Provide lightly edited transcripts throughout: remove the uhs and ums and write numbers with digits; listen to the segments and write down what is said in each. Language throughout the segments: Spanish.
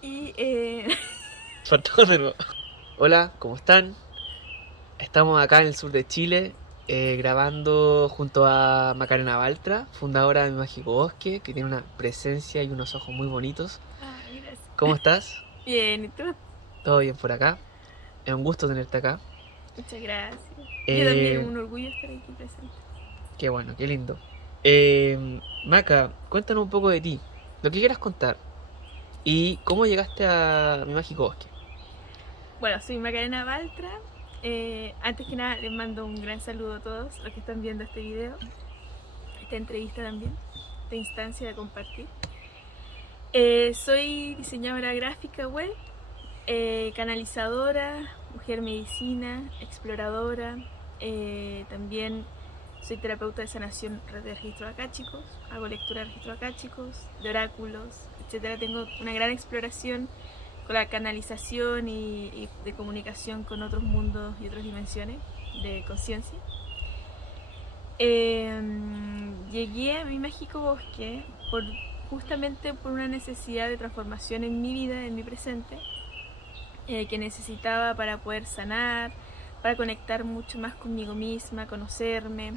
Y Faltó de nuevo. Hola, ¿cómo están? Estamos acá en el sur de Chile, grabando junto a Macarena Baltra, fundadora de Mi Mágico Bosque, que tiene una presencia y unos ojos muy bonitos. gracias. ¿Cómo estás? Bien, ¿y tú? ¿Todo bien por acá? Es un gusto tenerte acá. Muchas gracias. Yo también, Eh, un orgullo estar aquí presente. Qué bueno, qué lindo. Maca, cuéntanos un poco de ti, lo que quieras contar. ¿Y cómo llegaste a Mi Mágico Bosque? Bueno, soy Macarena Baltra. Antes que nada, les mando un gran saludo a todos los que están viendo este video, esta entrevista también, esta instancia de compartir. Soy diseñadora gráfica web, canalizadora, mujer medicina, exploradora. También soy terapeuta de sanación de registros akáshicos, hago lectura de registros akáshicos, de oráculos, etcétera. Tengo una gran exploración con la canalización y de comunicación con otros mundos y otras dimensiones de conciencia. Llegué a mi mágico bosque justamente por una necesidad de transformación en mi vida, en mi presente, que necesitaba para poder sanar, para conectar mucho más conmigo misma, conocerme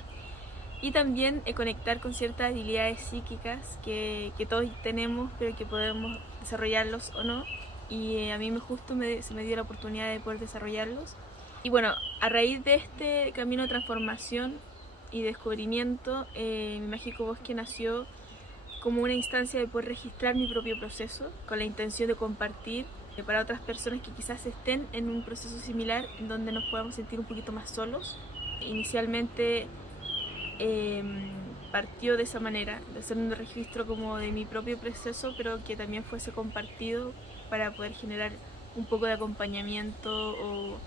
y también conectar con ciertas habilidades psíquicas que todos tenemos, pero que podemos desarrollarlos o no. Y a mí se me dio la oportunidad de poder desarrollarlos. Y bueno, a raíz de este camino de transformación y descubrimiento, mi mágico bosque nació como una instancia de poder registrar mi propio proceso con la intención de compartir para otras personas que quizás estén en un proceso similar en donde nos podamos sentir un poquito más solos. Inicialmente eh, partió de esa manera, de hacer un registro como de mi propio proceso, pero que también fuese compartido para poder generar un poco de acompañamiento o,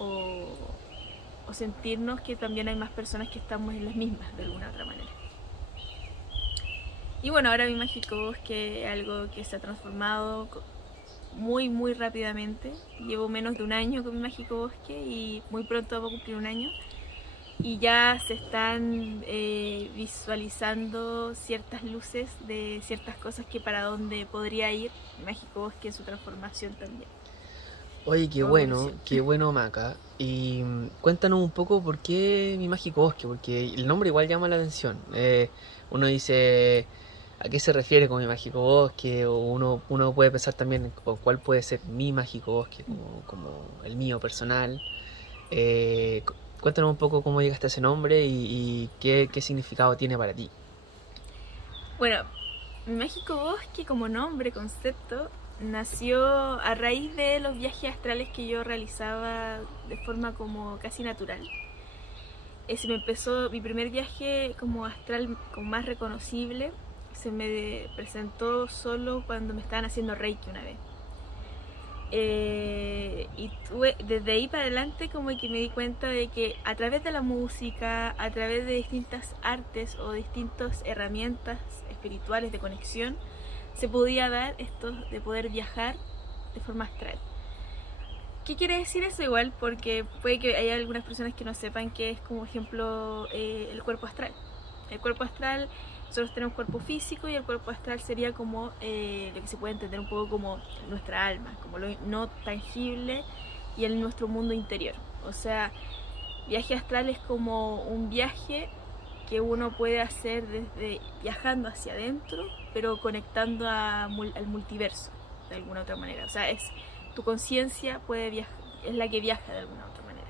o sentirnos que también hay más personas que estamos en las mismas de alguna otra manera. Y bueno, ahora mi mágico bosque es algo que se ha transformado muy rápidamente. Llevo menos de un año con mi mágico bosque y muy pronto vamos a cumplir un año. Y ya se están visualizando ciertas luces de ciertas cosas que para dónde podría ir mi mágico bosque en su transformación también, Oye, o evolución. qué bueno, Maca. Y cuéntanos un poco por qué Mi Mágico Bosque, porque el nombre igual llama la atención. Uno dice, ¿a qué se refiere con Mi Mágico Bosque? O uno puede pensar también o cuál puede ser mi mágico bosque, como el mío personal. Cuéntanos un poco cómo llegaste a ese nombre y qué significado tiene para ti. Bueno, mi mágico bosque como nombre, concepto, nació a raíz de los viajes astrales que yo realizaba de forma como casi natural. Se me empezó mi primer viaje como astral como más reconocible, se me presentó solo cuando me estaban haciendo Reiki una vez. Desde ahí para adelante como que me di cuenta de que a través de la música, a través de distintas artes o distintas herramientas espirituales de conexión, se podía dar esto de poder viajar de forma astral. ¿Qué quiere decir eso igual? Porque puede que haya algunas personas que no sepan que es como ejemplo el cuerpo astral. El cuerpo astral, nosotros tenemos cuerpo físico y el cuerpo astral sería como lo que se puede entender un poco como nuestra alma, como lo no tangible y en nuestro mundo interior. O sea, viaje astral es como un viaje que uno puede hacer desde viajando hacia adentro, pero conectando al multiverso de alguna otra manera. O sea, es tu conciencia puede viajar, es la que viaja de alguna otra manera,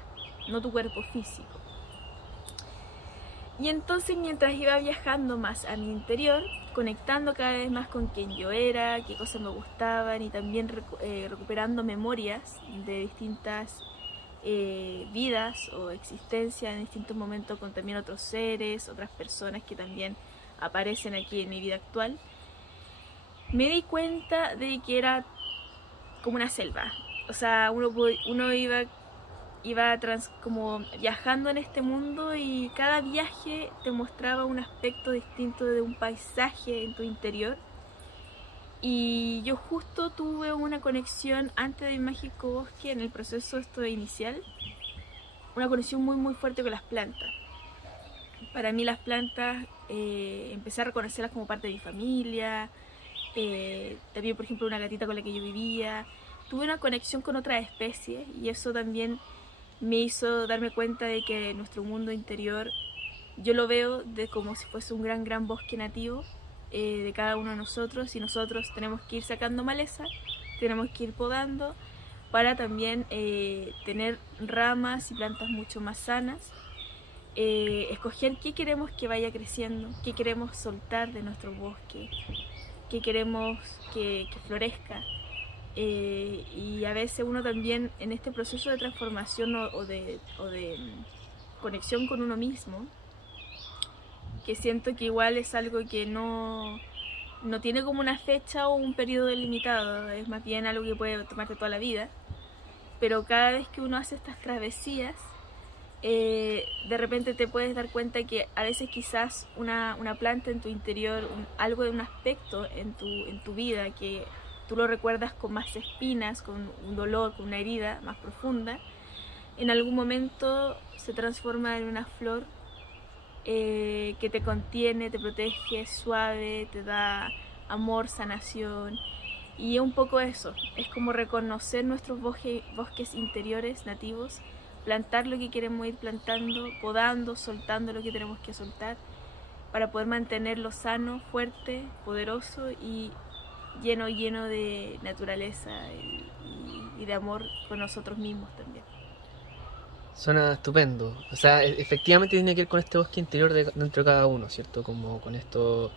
no tu cuerpo físico. Y entonces mientras iba viajando más a mi interior, conectando cada vez más con quién yo era, qué cosas me gustaban y también recuperando memorias de distintas vidas o existencias en distintos momentos con también otros seres, otras personas que también aparecen aquí en mi vida actual, me di cuenta de que era como una selva. O sea, uno iba como viajando en este mundo y cada viaje te mostraba un aspecto distinto de un paisaje en tu interior. Y yo justo tuve una conexión antes de Mágico Bosque en el proceso esto inicial, una conexión muy fuerte con las plantas. Para mí las plantas, empecé a reconocerlas como parte de mi familia, también por ejemplo una gatita con la que yo vivía. Tuve una conexión con otras especies y eso también me hizo darme cuenta de que nuestro mundo interior yo lo veo de como si fuese un gran bosque nativo de cada uno de nosotros, y nosotros tenemos que ir sacando maleza, tenemos que ir podando para también tener ramas y plantas mucho más sanas, escoger qué queremos que vaya creciendo, qué queremos soltar de nuestro bosque, qué queremos que florezca. Y a veces uno también en este proceso de transformación o de conexión con uno mismo, que siento que igual es algo que no tiene como una fecha o un periodo delimitado, es más bien algo que puede tomarte toda la vida, pero cada vez que uno hace estas travesías, de repente te puedes dar cuenta que a veces quizás una planta en tu interior, algo de un aspecto en tu vida que tú lo recuerdas con más espinas, con un dolor, con una herida más profunda, en algún momento se transforma en una flor que te contiene, te protege, es suave, te da amor, sanación. Y es un poco eso, es como reconocer nuestros bosques interiores nativos, plantar lo que queremos ir plantando, podando, soltando lo que tenemos que soltar, para poder mantenerlo sano, fuerte, poderoso y lleno de naturaleza y de amor con nosotros mismos también. Suena estupendo. O sea, efectivamente tiene que ver con este bosque interior dentro de cada uno, ¿cierto? Como con esto,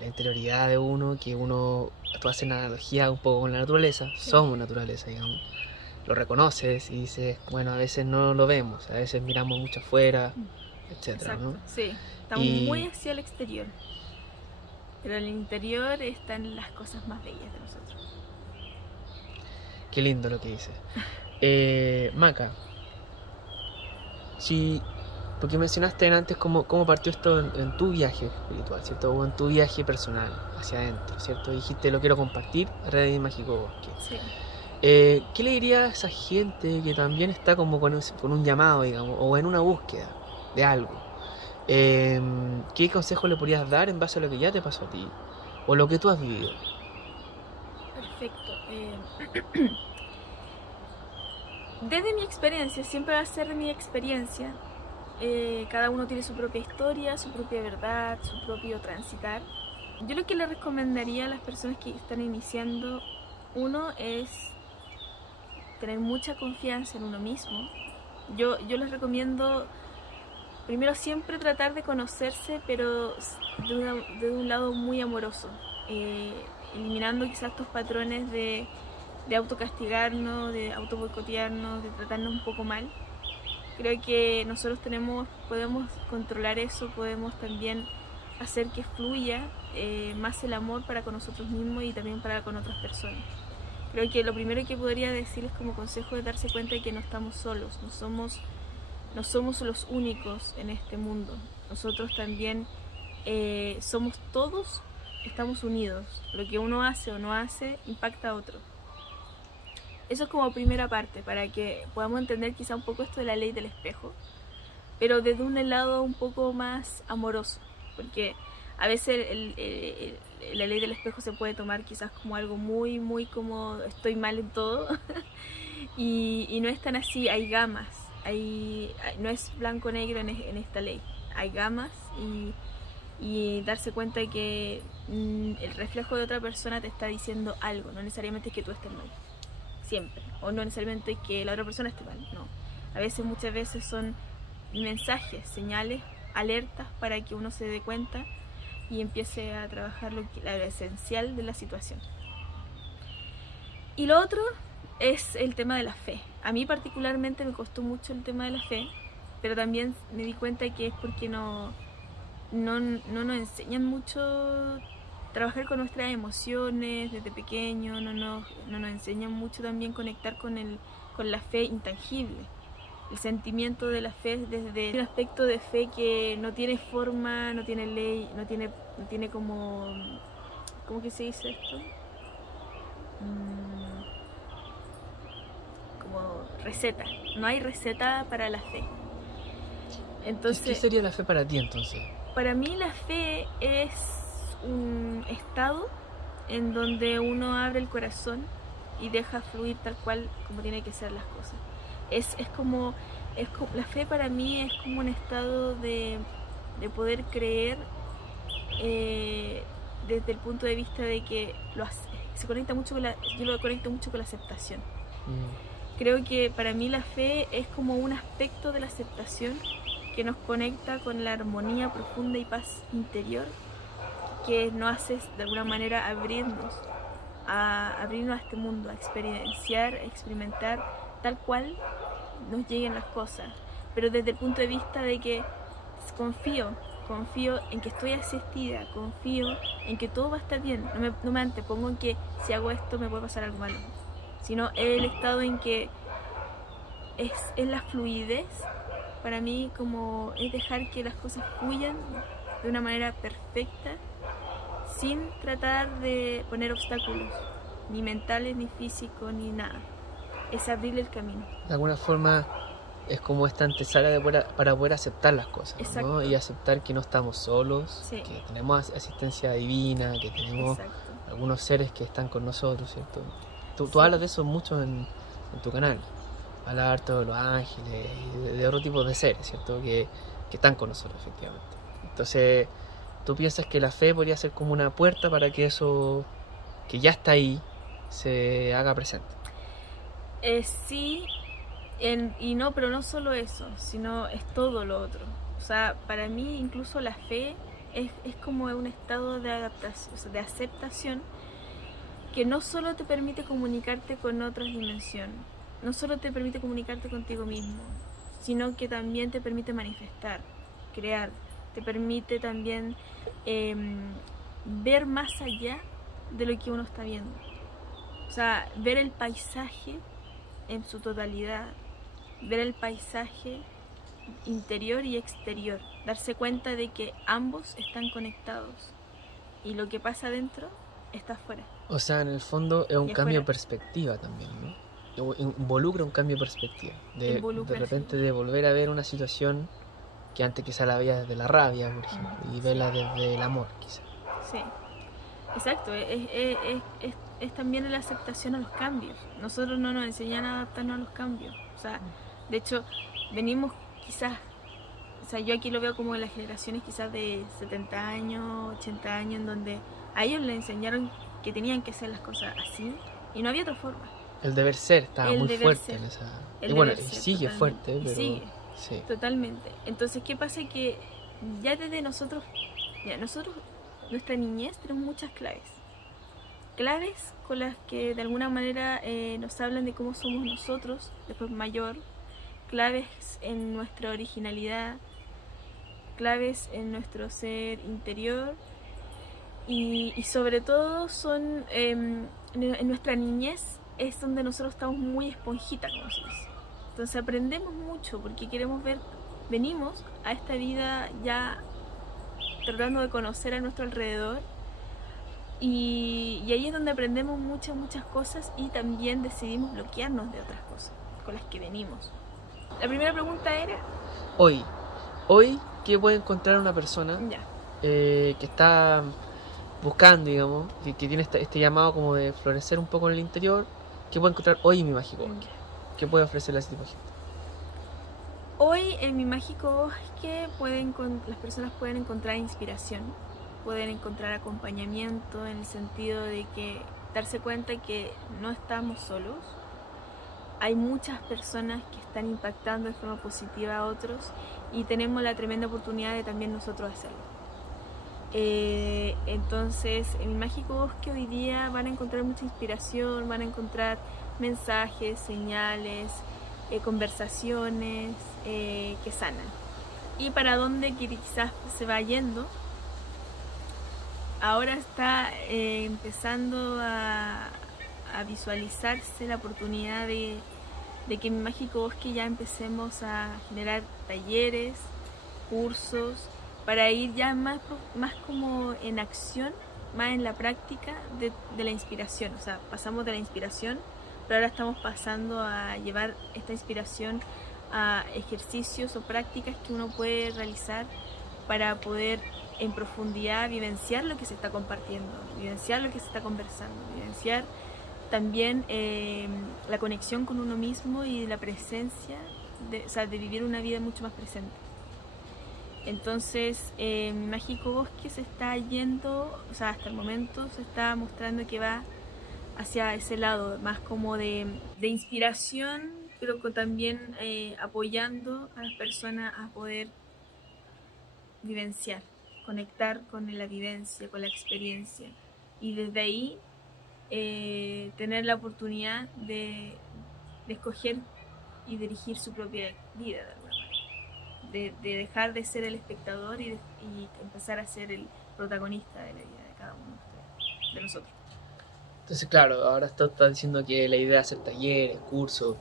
la interioridad de uno, que uno, tú haces una analogía un poco con la naturaleza, Sí. somos naturaleza, digamos. Lo reconoces y dices, bueno, a veces no lo vemos, a veces miramos mucho afuera, etcétera, Exacto, ¿no? sí. Estamos Y muy hacia el exterior, pero en el interior están las cosas más bellas de nosotros. qué lindo lo que dices. Maca, sí, porque mencionaste antes cómo partió esto en tu viaje espiritual, ¿cierto? O en tu viaje personal hacia adentro, ¿cierto? Dijiste, lo quiero compartir a través de Mágico Bosque. Sí. ¿Qué le diría a esa gente que también está como con un llamado, digamos, o en una búsqueda de algo? ¿Qué consejo le podrías dar en base a lo que ya te pasó a ti? O lo que tú has vivido. Perfecto. Desde mi experiencia, siempre va a ser mi experiencia. Cada uno tiene su propia historia, su propia verdad, su propio transitar. Yo lo que le recomendaría a las personas que están iniciando, uno es tener mucha confianza en uno mismo. Yo les recomiendo primero siempre tratar de conocerse, pero de un lado muy amoroso, eliminando quizás estos patrones de autocastigarnos, de autoboicotearnos, de tratarnos un poco mal. Creo que nosotros podemos controlar eso, podemos también hacer que fluya más el amor para con nosotros mismos y también para con otras personas. Creo que lo primero que podría decirles como consejo es darse cuenta de que no estamos solos, no somos los únicos en este mundo. Nosotros también somos todos, estamos unidos. Lo que uno hace o no hace impacta a otro. Eso es como primera parte, para que podamos entender quizá un poco esto de la ley del espejo, pero desde un lado un poco más amoroso, porque a veces la ley del espejo se puede tomar quizás como algo muy como estoy mal en todo y no es tan así, hay gamas, no es blanco-negro en esta ley, hay gamas y darse cuenta de que el reflejo de otra persona te está diciendo algo, no necesariamente es que tú estés mal, siempre, o no necesariamente que la otra persona esté mal, no. A veces, muchas veces son mensajes, señales, alertas para que uno se dé cuenta y empiece a trabajar lo esencial de la situación. Y lo otro es el tema de la fe. A mí particularmente me costó mucho el tema de la fe, pero también me di cuenta que es porque no nos enseñan mucho trabajar con nuestras emociones desde pequeño, no nos enseñan mucho también conectar con la fe intangible. El sentimiento de la fe desde un aspecto de fe que no tiene forma, no tiene ley, no tiene como... ¿Cómo que se dice esto? Como receta. No hay receta para la fe. Entonces, ¿Qué sería la fe para ti entonces? para mí la fe es un estado en donde uno abre el corazón y deja fluir tal cual como tiene que ser las cosas. La fe para mí es como un estado de poder creer desde el punto de vista de que se conecta mucho yo lo conecto mucho con la aceptación. Creo que para mí la fe es como un aspecto de la aceptación que nos conecta con la armonía profunda y paz interior que nos hace de alguna manera abrirnos a este mundo, a experimentar tal cual nos lleguen las cosas, pero desde el punto de vista de que confío en que estoy asistida, confío en que todo va a estar bien, no me antepongo en que si hago esto me puede pasar algo malo, sino el estado en que es la fluidez, para mí como es dejar que las cosas fluyan de una manera perfecta, sin tratar de poner obstáculos, ni mentales, ni físicos, ni nada. Es abrirle el camino. De alguna forma es como esta antesala para poder aceptar las cosas, ¿no? Y aceptar que no estamos solos, sí, que tenemos asistencia divina, que tenemos algunos seres que están con nosotros, ¿cierto? Tú hablas de eso mucho en tu canal. Hablas harto de los ángeles y de otro tipo de seres, ¿cierto? Que están con nosotros, efectivamente. Entonces, ¿tú piensas que la fe podría ser como una puerta para que eso que ya está ahí se haga presente? Sí, y no, pero no solo eso, sino es todo lo otro. O sea, para mí incluso la fe es como un estado de adaptación, o sea, de aceptación, que no solo te permite comunicarte con otras dimensiones, no solo te permite comunicarte contigo mismo, sino que también te permite manifestar, crear, te permite también ver más allá de lo que uno está viendo. O sea, ver el paisaje en su totalidad, ver el paisaje interior y exterior, darse cuenta de que ambos están conectados y lo que pasa adentro está afuera. O sea, en el fondo es un cambio de perspectiva también, ¿no? Involucra un cambio de perspectiva, de repente de volver a ver una situación que antes quizá la veía desde la rabia, por ejemplo, y verla desde el amor, quizá. Sí, exacto, es también la aceptación a los cambios. Nosotros no nos enseñan a adaptarnos a los cambios. O sea, de hecho, venimos quizás, o sea, yo aquí lo veo como en las generaciones quizás de 70 años, 80 años, en donde a ellos les enseñaron que tenían que hacer las cosas así y no había otra forma. El deber ser estaba muy fuerte en esa... Y bueno, y sigue fuerte, pero... Sigue, sí, totalmente. Entonces, ¿qué pasa? Que ya desde nosotros, nuestra niñez, tenemos muchas claves con las que de alguna manera nos hablan de cómo somos nosotros, después mayor, claves en nuestra originalidad, claves en nuestro ser interior y sobre todo son en nuestra niñez es donde nosotros estamos muy esponjitas, como se dice. Entonces aprendemos mucho porque venimos a esta vida ya tratando de conocer a nuestro alrededor y ahí es donde aprendemos muchas cosas y también decidimos bloquearnos de otras cosas con las que venimos. La primera pregunta era... Hoy, ¿qué puede encontrar una persona que está buscando, digamos, que tiene este llamado como de florecer un poco en el interior? ¿Qué puede encontrar hoy en Mi Mágico Bosque? ¿Qué puede ofrecerle a ese tipo de gente? Hoy en Mi Mágico Bosque las personas pueden encontrar inspiración, pueden encontrar acompañamiento en el sentido de que darse cuenta que no estamos solos. Hay muchas personas que están impactando de forma positiva a otros y tenemos la tremenda oportunidad de también nosotros hacerlo. Entonces, en Mi Mágico Bosque hoy día van a encontrar mucha inspiración, van a encontrar mensajes, señales, conversaciones que sanan. Y para dónde quizás se va yendo, ahora está empezando a visualizarse la oportunidad de que en Mi Mágico Bosque ya empecemos a generar talleres, cursos, para ir ya más como en acción, más en la práctica de la inspiración. O sea, pasamos de la inspiración, pero ahora estamos pasando a llevar esta inspiración a ejercicios o prácticas que uno puede realizar para poder en profundidad vivenciar lo que se está compartiendo, vivenciar lo que se está conversando, vivenciar también la conexión con uno mismo y la presencia, o sea, de vivir una vida mucho más presente. Entonces, mi mágico bosque se está yendo, o sea, hasta el momento se está mostrando que va hacia ese lado, más como de inspiración, pero también apoyando a las personas a poder vivenciar, conectar con la vivencia, con la experiencia. Y desde ahí tener la oportunidad de escoger y dirigir su propia vida de alguna manera. De dejar de ser el espectador y empezar a ser el protagonista de la vida de cada uno de nosotros. Entonces, claro, ahora está diciendo que la idea es hacer talleres, cursos,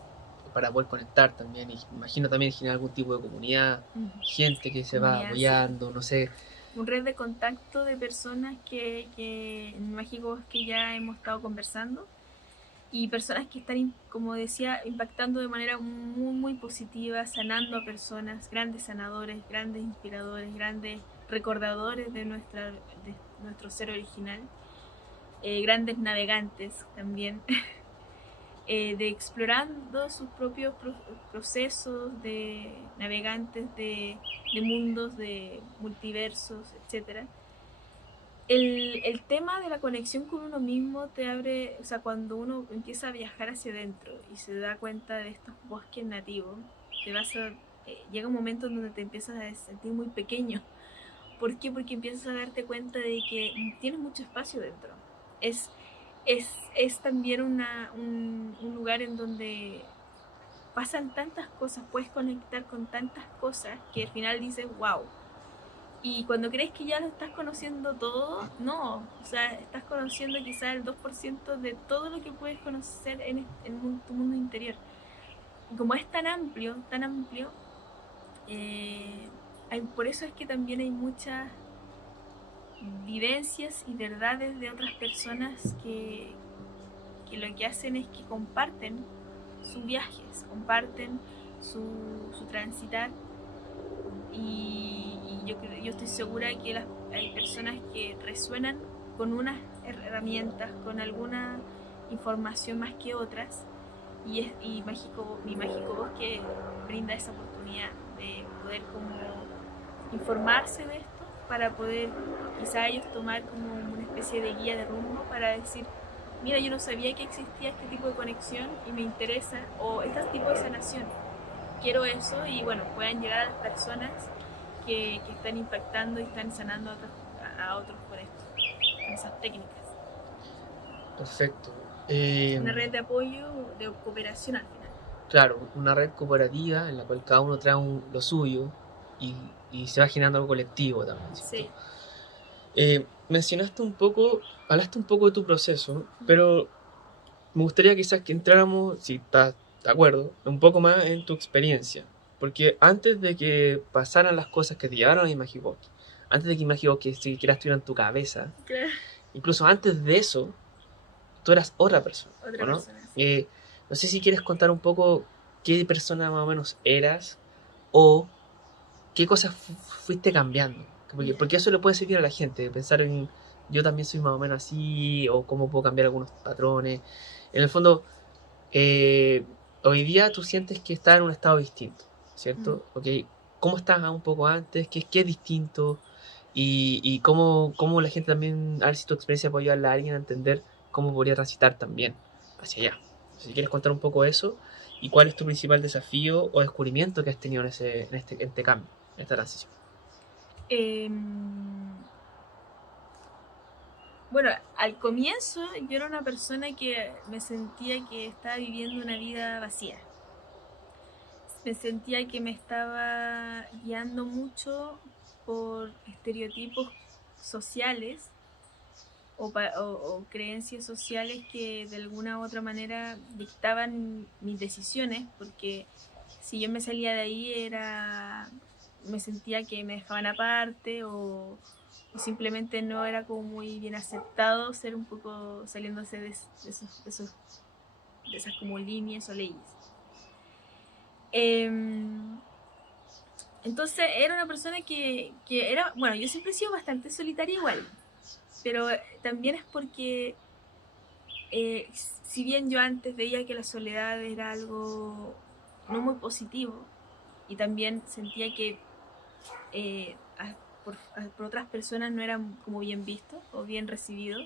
para poder conectar también, y imagino también generar algún tipo de comunidad, gente que se va apoyando, sí. No sé. Un red de contacto de personas que en Mágico Bosque ya hemos estado conversando, y personas que están, como decía, impactando de manera muy, muy positiva, sanando a personas, grandes sanadores, grandes inspiradores, grandes recordadores de nuestro ser original, grandes navegantes también, de explorando sus propios procesos de navegantes de mundos, de multiversos, etc. El tema de la conexión con uno mismo te abre, o sea, cuando uno empieza a viajar hacia adentro y se da cuenta de estos bosques nativos, llega un momento en donde te empiezas a sentir muy pequeño. ¿Por qué? Porque empiezas a darte cuenta de que tienes mucho espacio dentro. Es también un lugar en donde pasan tantas cosas, puedes conectar con tantas cosas que al final dices, wow. Y cuando crees que ya lo estás conociendo todo, no, o sea, estás conociendo quizás el 2% de todo lo que puedes conocer en tu mundo interior. Y como es tan amplio, por eso es que también hay muchas vivencias y verdades de otras personas que lo que hacen es que comparten sus viajes, comparten su transitar, y yo estoy segura que hay personas que resuenan con unas herramientas, con alguna información más que otras, y mi mágico bosque brinda esa oportunidad de poder como informarse de esto, para poder quizá ellos tomar como una especie de guía de rumbo para decir, mira, yo no sabía que existía este tipo de conexión y me interesa, o este tipo de sanación, quiero eso, y bueno, puedan llegar a las personas que están impactando y están sanando a otros con esto, con esas técnicas. Perfecto. Una red de apoyo, de cooperación al final. Claro, una red cooperativa en la cual cada uno trae lo suyo y se va generando algo colectivo también, ¿cierto? Sí. Hablaste un poco de tu proceso, pero me gustaría quizás que entráramos, si estás de acuerdo, un poco más en tu experiencia. Porque antes de que pasaran las cosas que te llevaron a Imagiboki, antes de que Imagiboki siquiera estuviera en tu cabeza, claro, incluso antes de eso, tú eras otra persona. ¿No? Sí. No sé si quieres contar un poco qué persona más o menos eras, o qué cosas fuiste cambiando. Porque eso le puede servir a la gente, pensar en yo también soy más o menos así, o cómo puedo cambiar algunos patrones. En el fondo, hoy día tú sientes que estás en un estado distinto, ¿cierto? Okay. ¿Cómo estás un poco antes? ¿Qué es distinto? Y cómo la gente también, a ver si tu experiencia puede ayudarle a alguien a entender cómo podría transitar también hacia allá. Si quieres contar un poco eso, y cuál es tu principal desafío o descubrimiento que has tenido en este cambio, en esta transición. Bueno, al comienzo yo era una persona que me sentía que estaba viviendo una vida vacía. Me sentía que me estaba guiando mucho por estereotipos sociales o creencias sociales que de alguna u otra manera dictaban mis decisiones, porque si yo me salía de ahí me sentía que me dejaban aparte, o simplemente no era como muy bien aceptado ser un poco saliéndose de esas como líneas o leyes. Entonces era una persona que era, bueno, yo siempre he sido bastante solitaria igual, pero también es porque si bien yo antes veía que la soledad era algo no muy positivo y también sentía que eh, por otras personas no era como bien visto o bien recibido,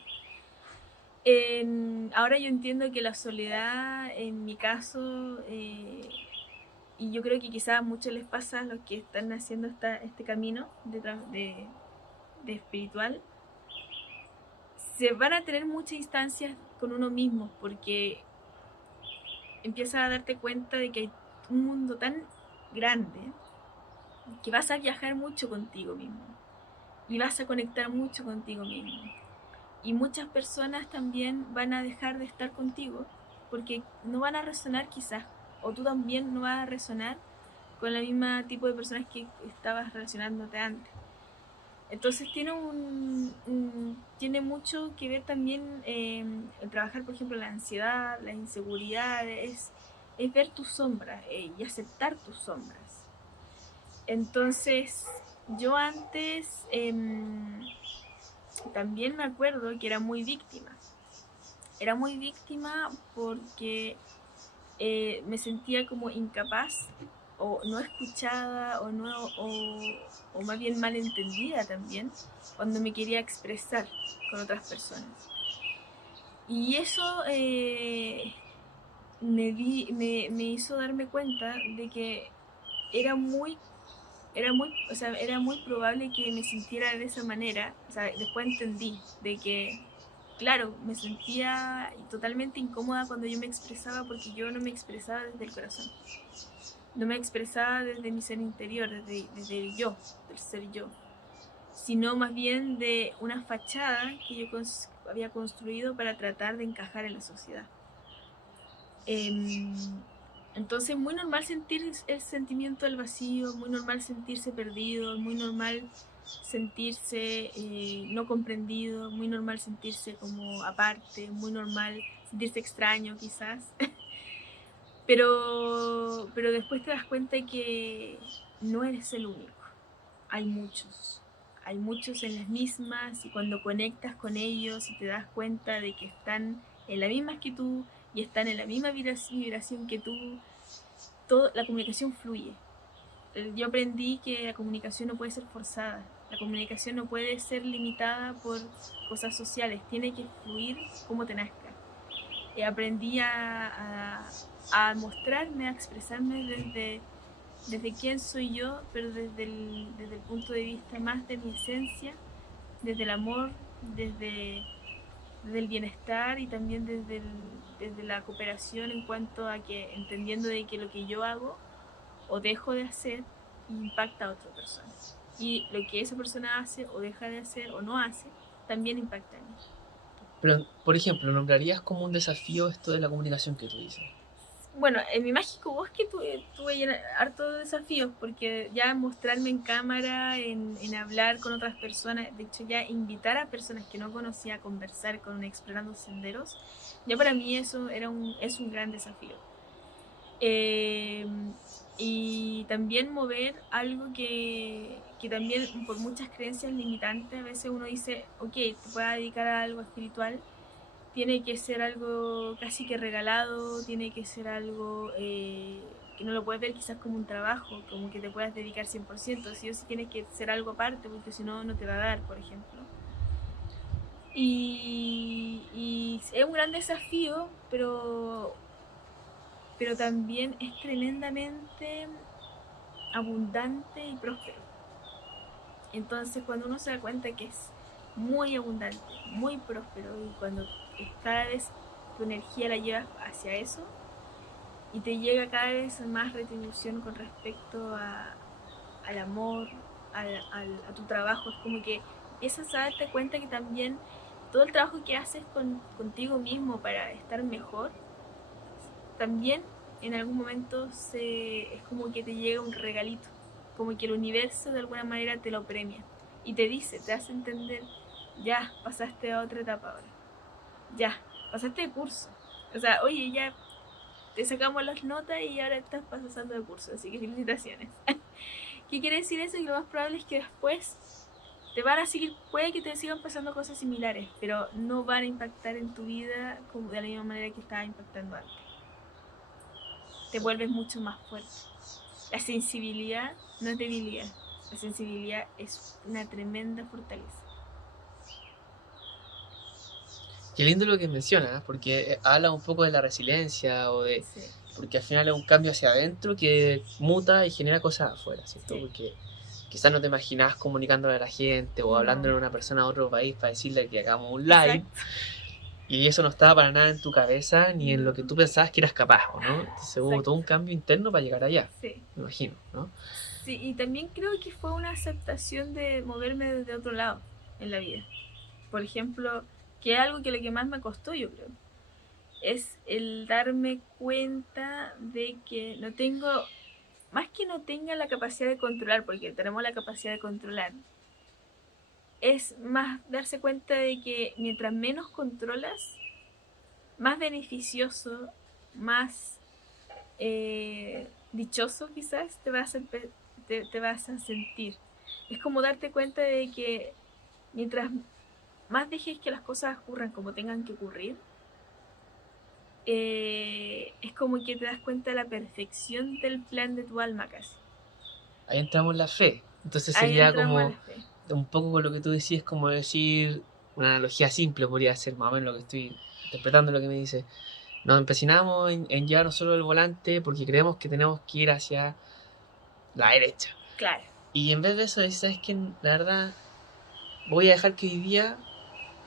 ahora yo entiendo que la soledad en mi caso, y yo creo que quizás a muchos les pasa a los que están haciendo este camino de espiritual, se van a tener muchas instancias con uno mismo porque empiezas a darte cuenta de que hay un mundo tan grande que vas a viajar mucho contigo mismo y vas a conectar mucho contigo mismo. Y muchas personas también van a dejar de estar contigo porque no van a resonar quizás, o tú también no vas a resonar con el mismo tipo de personas que estabas relacionándote antes. Entonces tiene mucho que ver también el trabajar, por ejemplo, la ansiedad, la inseguridad, es ver tus sombras y aceptar tus sombras. Entonces, yo antes también me acuerdo que era muy víctima. Era muy víctima porque me sentía como incapaz o no escuchada o más bien malentendida también cuando me quería expresar con otras personas. Y eso me hizo darme cuenta de que era era muy probable que me sintiera de esa manera. O sea, después entendí de que, claro, me sentía totalmente incómoda cuando yo me expresaba porque yo no me expresaba desde el corazón. No me expresaba desde mi ser interior, desde el yo, del ser yo, sino más bien de una fachada que yo había construido para tratar de encajar en la sociedad. Entonces, muy normal sentir el sentimiento del vacío, muy normal sentirse perdido, muy normal sentirse no comprendido, muy normal sentirse como aparte, muy normal sentirse extraño quizás. Pero después te das cuenta que no eres el único. Hay muchos. Hay muchos en las mismas y cuando conectas con ellos y te das cuenta de que están en la misma que tú y están en la misma vibración que tú, la comunicación fluye. Yo aprendí que la comunicación no puede ser forzada, la comunicación no puede ser limitada por cosas sociales, tiene que fluir como te nazca. Aprendí a mostrarme, a expresarme desde quién soy yo, pero desde el punto de vista más de mi esencia, desde el amor, desde el bienestar y también desde la cooperación en cuanto a que entendiendo de que lo que yo hago o dejo de hacer impacta a otra persona. Y lo que esa persona hace o deja de hacer o no hace también impacta en mí. Pero, por ejemplo, ¿nombrarías como un desafío esto de la comunicación que tú dices? Bueno, en mi mágico bosque tuve hartos desafíos porque ya mostrarme en cámara, en hablar con otras personas, de hecho ya invitar a personas que no conocía a conversar con Explorando Senderos, ya para mí eso es un gran desafío. Y también mover algo que también por muchas creencias limitantes a veces uno dice, ok, te puedes dedicar a algo espiritual, tiene que ser algo casi que regalado, tiene que ser algo que no lo puedes ver quizás como un trabajo, como que te puedas dedicar 100%, sí o sí tienes que ser algo aparte, porque si no, no te va a dar, por ejemplo. Y es un gran desafío, pero también es tremendamente abundante y próspero. Entonces cuando uno se da cuenta que es muy abundante, muy próspero y cuando cada vez tu energía la llevas hacia eso y te llega cada vez más retribución con respecto al amor, a tu trabajo, es como que empiezas a darte cuenta que también todo el trabajo que haces contigo mismo para estar mejor, también en algún momento es como que te llega un regalito, como que el universo de alguna manera te lo premia y te dice, te hace entender, ya pasaste a otra etapa ahora, ya pasaste de curso, o sea, oye, ya te sacamos las notas y ahora estás pasando de curso, así que felicitaciones. ¿Qué quiere decir eso? Que lo más probable es que después te van a seguir, puede que te sigan pasando cosas similares, pero no van a impactar en tu vida como de la misma manera que estaba impactando antes. Te vuelves mucho más fuerte. La sensibilidad no es debilidad, la sensibilidad es una tremenda fortaleza. Qué lindo lo que mencionas, porque habla un poco de la resiliencia o de... Sí, Porque al final es un cambio hacia adentro que muta y genera cosas afuera, ¿cierto? sí. Porque quizás no te imaginabas comunicándole a la gente o hablándole No, a una persona de otro país para decirle que hagamos un live exacto. y eso no estaba para nada en tu cabeza ni en lo que No, tú pensabas que eras capaz, ¿o no? Entonces hubo todo exacto. un cambio interno para llegar allá, Sí. me imagino, ¿no? Sí, y también creo que fue una aceptación de moverme desde otro lado en la vida. Por ejemplo, que es algo que lo que más me costó, yo creo, es el darme cuenta de que no tengo, más que no tenga la capacidad de controlar, porque tenemos la capacidad de controlar, es más darse cuenta de que mientras menos controlas, más beneficioso, más dichoso quizás te vas a sentir. Es como darte cuenta de que mientras más dejes que las cosas ocurran como tengan que ocurrir, es como que te das cuenta de la perfección del plan de tu alma casi. Ahí entramos en la fe. Entonces Ahí sería entramos a como la fe. un poco con lo que tú decís, como decir, una analogía simple podría ser más o menos lo que estoy interpretando lo que me dice. Nos empecinamos en llevar no solo el volante porque creemos que tenemos que ir hacia la derecha. Claro. Y en vez de eso, decís, ¿sabes qué? La verdad, voy a dejar que hoy día,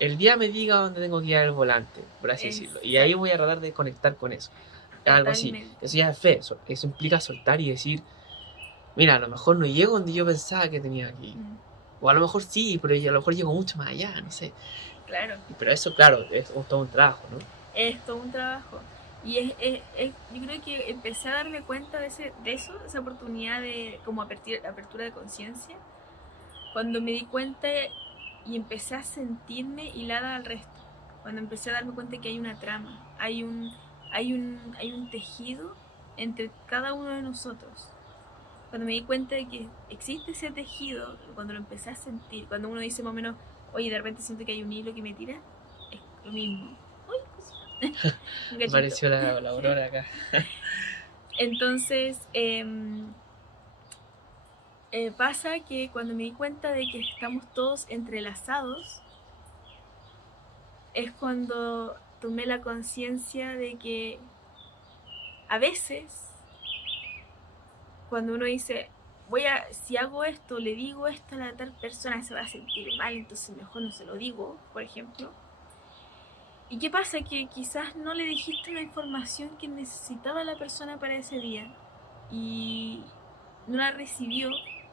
el día me diga dónde tengo que llevar el volante, por así decirlo. Y ahí voy Exacto. a tratar de conectar con eso. Algo así. Totalmente. Eso ya es fe. Eso implica soltar y decir, mira, a lo mejor no llego donde yo pensaba que tenía que ir. Mm, O a lo mejor sí, pero a lo mejor llego mucho más allá, no sé. claro. Pero eso, claro, es todo un trabajo, ¿no? Es todo un trabajo. Y yo creo que empecé a darme cuenta de eso, esa oportunidad de como apertura de conciencia, cuando me di cuenta y empecé a sentirme hilada al resto. Cuando empecé a darme cuenta que hay una trama, hay un tejido entre cada uno de nosotros. Cuando me di cuenta de que existe ese tejido, cuando lo empecé a sentir, cuando uno dice más o menos, oye, de repente siento que hay un hilo que me tira, es lo mismo. Uy, un gachito. Apareció la aurora acá. Entonces, pasa que cuando me di cuenta de que estamos todos entrelazados, es cuando tomé la conciencia de que a veces, cuando uno dice, si hago esto, le digo esto a la tal persona, se va a sentir mal, entonces mejor no se lo digo, por ejemplo. ¿Y qué pasa? Que quizás no le dijiste la información que necesitaba la persona para ese día y no la recibió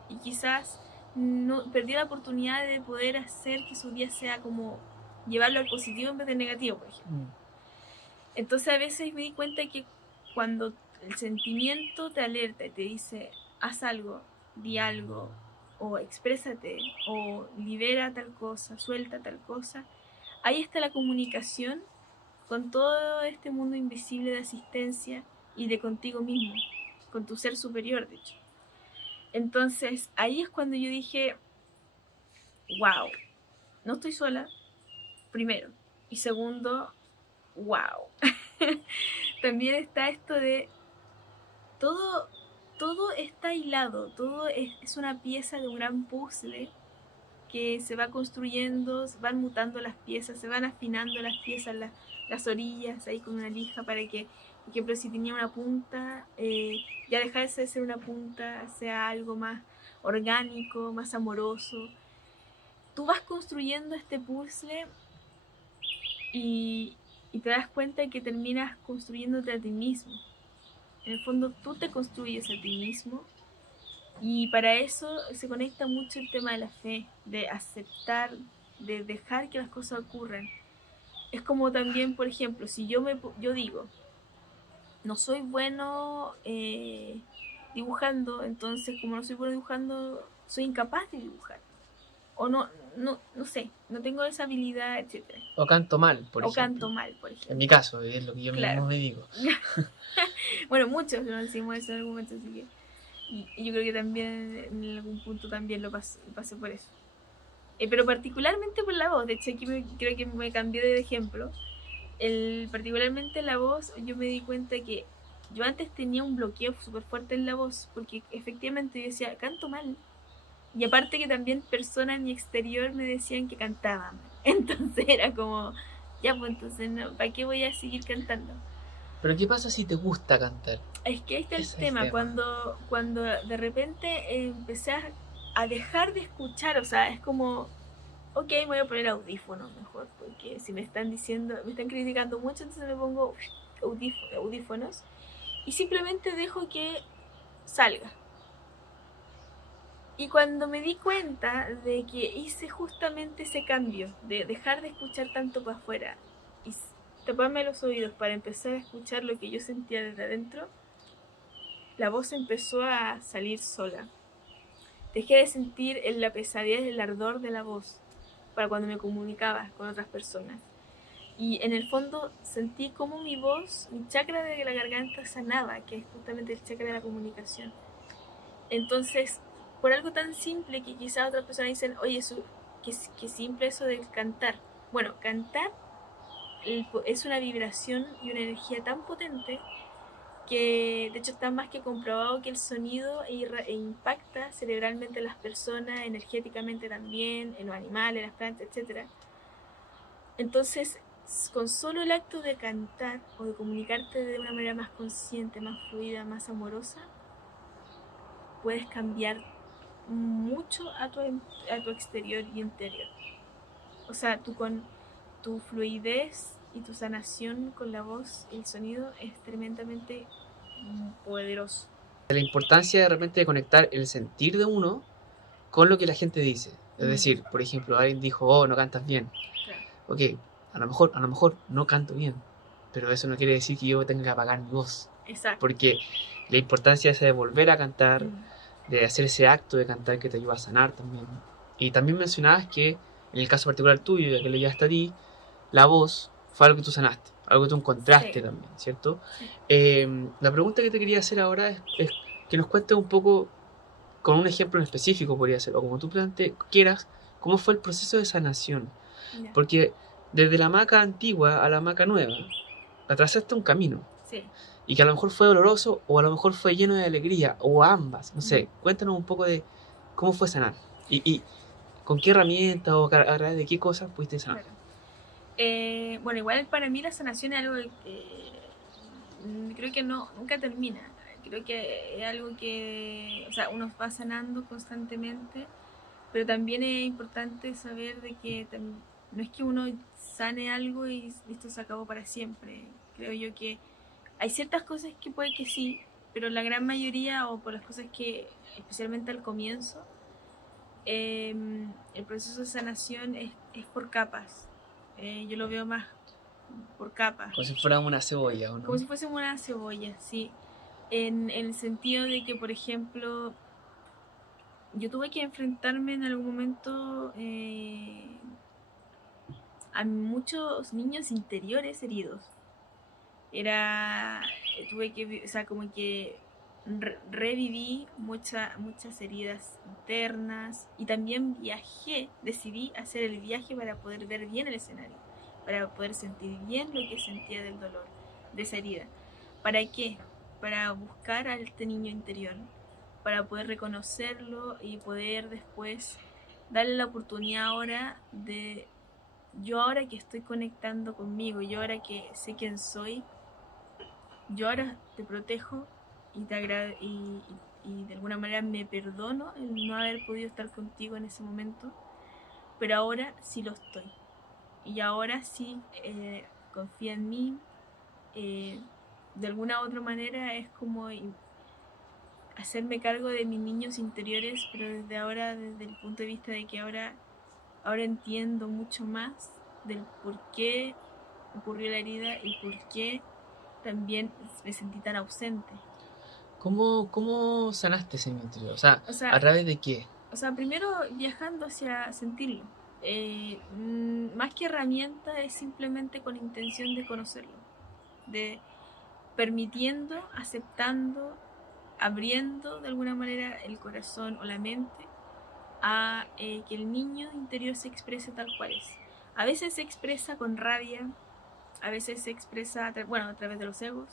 y quizás no perdió la oportunidad de poder hacer que su día sea como llevarlo al positivo en vez del negativo, por ejemplo. Entonces a veces me di cuenta que cuando el sentimiento te alerta y te dice haz algo, di algo, o exprésate, o libera tal cosa, suelta tal cosa, ahí está la comunicación con todo este mundo invisible de asistencia y de contigo mismo, con tu ser superior, de hecho. Entonces ahí es cuando yo dije, wow, no estoy sola, primero. Y segundo, wow. También está esto de todo, todo está hilado, todo es una pieza de un gran puzzle que se va construyendo, van mutando las piezas, se van afinando las piezas, las orillas ahí con una lija para que, por ejemplo, si tenía una punta, ya dejarse de ser una punta, sea algo más orgánico, más amoroso. Tú vas construyendo este puzzle y, y te das cuenta que terminas construyéndote a ti mismo. En el fondo tú te construyes a ti mismo y para eso se conecta mucho el tema de la fe, de aceptar, de dejar que las cosas ocurran. Es como también, por ejemplo, si yo digo, no soy bueno dibujando, entonces como no soy bueno dibujando, soy incapaz de dibujar. o no sé, no tengo esa habilidad, etcétera. O canto mal, por O ejemplo. canto mal, por En ejemplo. mi caso, es lo que yo Claro. mismo me digo. Bueno, muchos nos decimos eso en algún momento, así que... Y yo creo que también en algún punto también lo pasé por eso. Pero particularmente por la voz, de hecho aquí creo que me cambié de ejemplo. Particularmente la voz, yo me di cuenta que yo antes tenía un bloqueo súper fuerte en la voz, porque efectivamente yo decía, canto mal. Y aparte que también personas en mi exterior me decían que cantaba mal. Entonces era como, ya pues entonces, no, ¿para qué voy a seguir cantando? Pero ¿qué pasa si te gusta cantar? Es que ahí está el Ese es el tema, tema. cuando de repente empecé a dejar de escuchar, o sea, es como, ok, me voy a poner audífonos mejor, porque si me están diciendo, me están criticando mucho, entonces me pongo audífonos y simplemente dejo que salga. Y cuando me di cuenta de que hice justamente ese cambio, de dejar de escuchar tanto para afuera y taparme los oídos para empezar a escuchar lo que yo sentía desde adentro, la voz empezó a salir sola. Dejé de sentir la pesadez, el ardor de la voz para cuando me comunicaba con otras personas. Y en el fondo sentí como mi voz, mi chakra de la garganta sanaba, que es justamente el chakra de la comunicación. Entonces, por algo tan simple que quizás otras personas dicen, oye, eso, que simple eso de cantar. Bueno, cantar es una vibración y una energía tan potente que de hecho está más que comprobado que el sonido impacta cerebralmente a las personas, energéticamente también, en los animales, las plantas, etc. Entonces, con solo el acto de cantar o de comunicarte de una manera más consciente, más fluida, más amorosa, puedes cambiar mucho a tu exterior y interior. O sea, tú con tu fluidez y tu sanación con la voz y el sonido es tremendamente poderoso. La importancia de repente de conectar el sentir de uno con lo que la gente dice. Es decir, por ejemplo, alguien dijo, oh, no cantas bien. Claro. Ok, a lo mejor no canto bien, pero eso no quiere decir que yo tenga que apagar mi voz. Exacto. Porque la importancia es de volver a cantar, de hacer ese acto de cantar que te ayuda a sanar también. Y también mencionabas que en el caso particular tuyo, ya que le llegaste a ti, la voz fue algo que tú sanaste, algo que tú encontraste Sí. también, ¿cierto? Sí. La pregunta que te quería hacer ahora es que nos cuentes un poco, con un ejemplo en específico podría ser, o como tú quieras, cómo fue el proceso de sanación. Ya. Porque desde la hamaca antigua a la hamaca nueva, atrasaste un camino. Sí. Y que a lo mejor fue doloroso o a lo mejor fue lleno de alegría, o ambas, no sé. Cuéntanos un poco de cómo fue sanar y con qué herramientas o a través de qué cosas pudiste sanar. Claro. Bueno, igual para mí la sanación es algo que creo que nunca termina. Creo que es algo que, o sea, uno va sanando constantemente, pero también es importante saber de que no es que uno sane algo y listo, se acabó para siempre. Creo yo que hay ciertas cosas que puede que sí, pero la gran mayoría, o por las cosas que, especialmente al comienzo, el proceso de sanación es por capas. Yo lo veo más por capas. Como si fuera una cebolla, ¿o no? Como si fuese una cebolla, sí. En el sentido de que, por ejemplo, yo tuve que enfrentarme en algún momento a muchos niños interiores heridos. Tuve que, o sea, como que reviví muchas heridas internas y también decidí hacer el viaje para poder ver bien el escenario, para poder sentir bien lo que sentía del dolor, de esa herida. ¿Para qué? Para buscar a este niño interior, para poder reconocerlo y poder después darle la oportunidad ahora de, yo ahora que estoy conectando conmigo, yo ahora que sé quién soy, yo ahora te protejo y y de alguna manera me perdono el no haber podido estar contigo en ese momento, pero ahora sí lo estoy. Y ahora sí confía en mí. De alguna u otra manera es como hacerme cargo de mis niños interiores, pero desde ahora, desde el punto de vista de que ahora entiendo mucho más del por qué ocurrió la herida y por qué también me sentí tan ausente. ¿Cómo sanaste ese niño interior? O sea, O sea, ¿a través de qué? O sea, primero viajando hacia sentirlo. Más que herramienta es simplemente con intención de conocerlo, de permitiendo, aceptando, abriendo de alguna manera el corazón o la mente a que el niño interior se exprese tal cual es. A veces se expresa con rabia, a veces se expresa a través de los egos,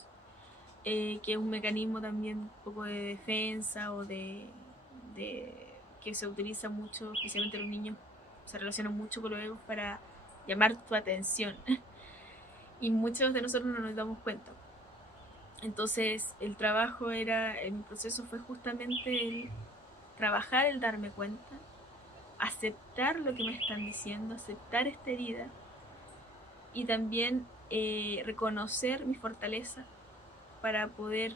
que es un mecanismo también un poco de defensa o de que se utiliza mucho, especialmente los niños se relacionan mucho con los egos para llamar tu atención y muchos de nosotros no nos damos cuenta. Entonces el trabajo era, el proceso fue justamente el trabajar, el darme cuenta, aceptar lo que me están diciendo, aceptar esta herida y también reconocer mi fortaleza para poder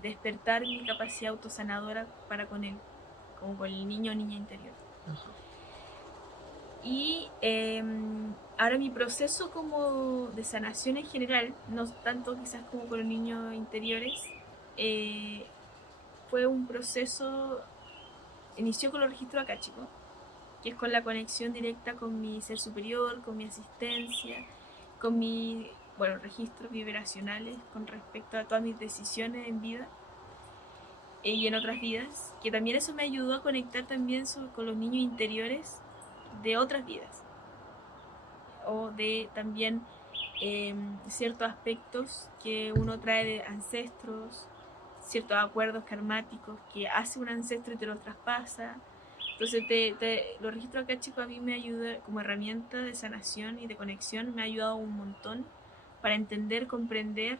despertar mi capacidad autosanadora para con él, como con el niño o niña interior. Ajá. Y ahora mi proceso como de sanación en general, no tanto quizás como con los niños interiores, fue un proceso, inició con los registros akáshicos, que es con la conexión directa con mi ser superior, con mi asistencia, con mis registros vibracionales con respecto a todas mis decisiones en vida y en otras vidas, que también eso me ayudó a conectar también con los niños interiores de otras vidas o de también ciertos aspectos que uno trae de ancestros, ciertos acuerdos karmáticos que hace un ancestro y te los traspasa. Entonces los registros acá, chicos, a mí me ayuda como herramienta de sanación y de conexión, me ha ayudado un montón para entender, comprender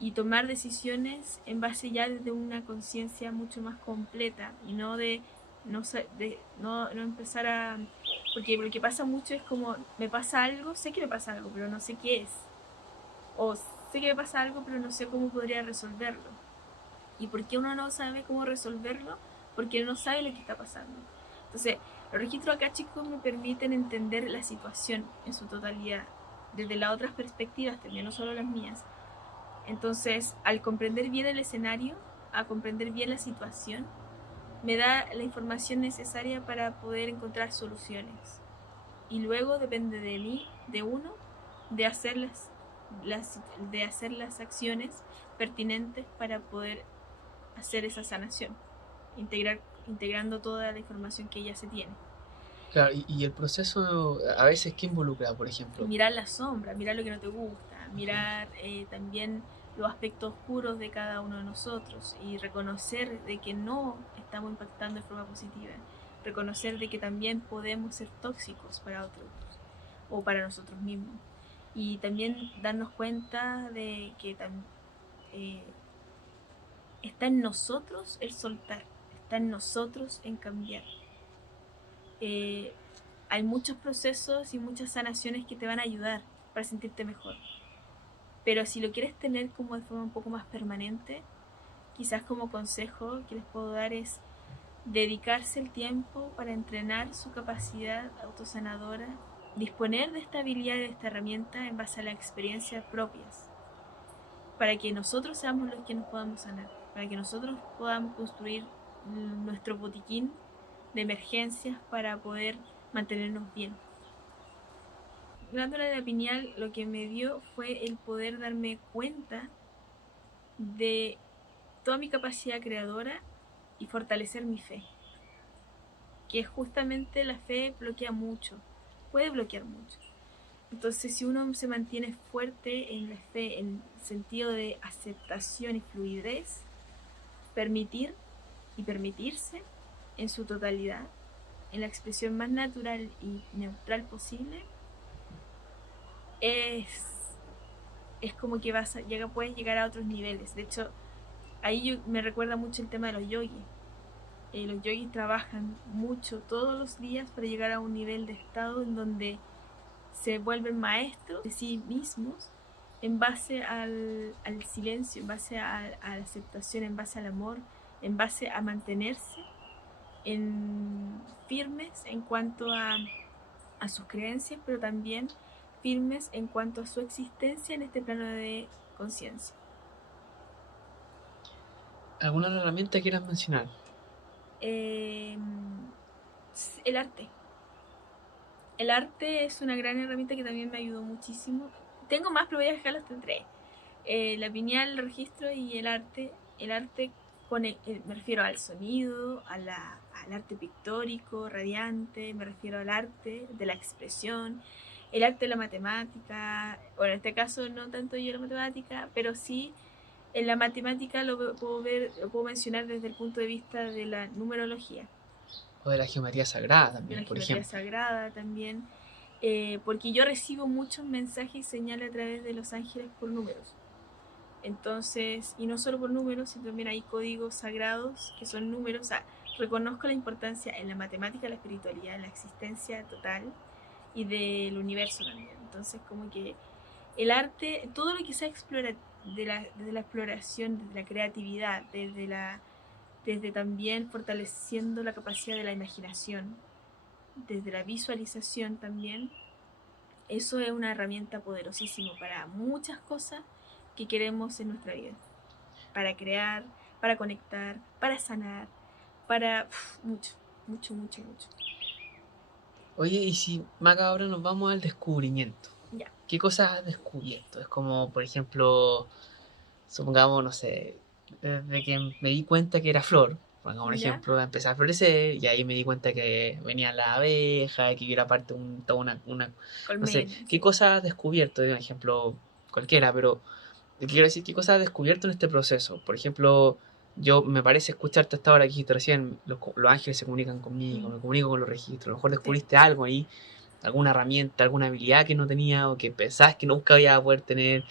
y tomar decisiones en base ya desde una conciencia mucho más completa y no de no empezar a... Porque lo que pasa mucho es como, me pasa algo, sé que me pasa algo, pero no sé qué es. O sé que me pasa algo, pero no sé cómo podría resolverlo. ¿Y por qué uno no sabe cómo resolverlo? Porque no sabe lo que está pasando. Entonces, los registros acá, chicos, me permiten entender la situación en su totalidad, desde las otras perspectivas también, no solo las mías. Entonces, al comprender bien el escenario, a comprender bien la situación, me da la información necesaria para poder encontrar soluciones. Y luego depende de mí, de uno, de hacer de hacer las acciones pertinentes para poder hacer esa sanación, integrando toda la información que ya se tiene. Claro, y el proceso a veces que involucra, por ejemplo. Mirar la sombra, mirar lo que no te gusta, Ajá. mirar también los aspectos oscuros de cada uno de nosotros y reconocer de que no estamos impactando de forma positiva, reconocer de que también podemos ser tóxicos para otros o para nosotros mismos y también darnos cuenta de que eh, está en nosotros el soltar, está en nosotros en cambiar. Eh, Hay muchos procesos y muchas sanaciones que te van a ayudar para sentirte mejor. Pero si lo quieres tener como de forma un poco más permanente, quizás como consejo que les puedo dar es dedicarse el tiempo para entrenar su capacidad autosanadora, disponer de esta habilidad y de esta herramienta en base a las experiencias propias, para que nosotros seamos los que nos podamos sanar, para que nosotros podamos construir nuestro botiquín de emergencias para poder mantenernos bien. Glándula de la pineal lo que me dio fue el poder darme cuenta de toda mi capacidad creadora y fortalecer mi fe, que justamente la fe bloquea mucho, puede bloquear mucho. Entonces, si uno se mantiene fuerte en la fe, en el sentido de aceptación y fluidez, permitir y permitirse en su totalidad, en la expresión más natural y neutral posible, es, es como que puedes llegar a otros niveles. De hecho, ahí me recuerda mucho el tema de los yogis. Los yogis trabajan mucho todos los días para llegar a un nivel de estado en donde se vuelven maestros de sí mismos en base al silencio, en base a la aceptación, en base al amor, en base a mantenerse firmes en cuanto a sus creencias, pero también firmes en cuanto a su existencia en este plano de conciencia. ¿Alguna herramienta quieras mencionar? Eh, El arte. El arte es una gran herramienta que también me ayudó muchísimo. Tengo más, pero voy a dejar hasta tres. La pineal, el registro y el arte. El arte, me refiero al sonido, al arte pictórico, radiante, me refiero al arte de la expresión, el arte de la matemática. Bueno, en este caso no tanto yo la matemática, pero sí en la matemática lo puedo mencionar desde el punto de vista de la numerología. O de la geometría sagrada De también, la por geometría ejemplo. sagrada también, porque yo recibo muchos mensajes y señales a través de los ángeles por números. Entonces, y no solo por números, sino también hay códigos sagrados que son números. O sea, reconozco la importancia en la matemática, la espiritualidad, en la existencia total y del universo también. Entonces, como que el arte, todo lo que sea explorar, desde la exploración, desde la creatividad, desde también fortaleciendo la capacidad de la imaginación, desde la visualización también, eso es una herramienta poderosísima para muchas cosas que queremos en nuestra vida. Para crear, para conectar, para sanar, para mucho, mucho, mucho, mucho. Oye, y si Maca, ahora nos vamos al descubrimiento. Ya. ¿Qué cosas has descubierto? Es como, por ejemplo, supongamos, no sé, desde que me di cuenta que era flor, pongamos un ¿Ya? ejemplo, empecé a florecer y ahí me di cuenta que venía la abeja, que era parte toda no sé, Colmena, ¿qué sí. cosas has descubierto? De un ejemplo cualquiera, pero te quiero decir, ¿qué cosas has descubierto en este proceso? Por ejemplo, yo me parece escucharte hasta ahora que dijiste recién, los ángeles se comunican conmigo, me comunico con los registros, a lo mejor Sí. descubriste algo ahí, alguna herramienta, alguna habilidad que no tenía o que pensabas que nunca iba a poder tener.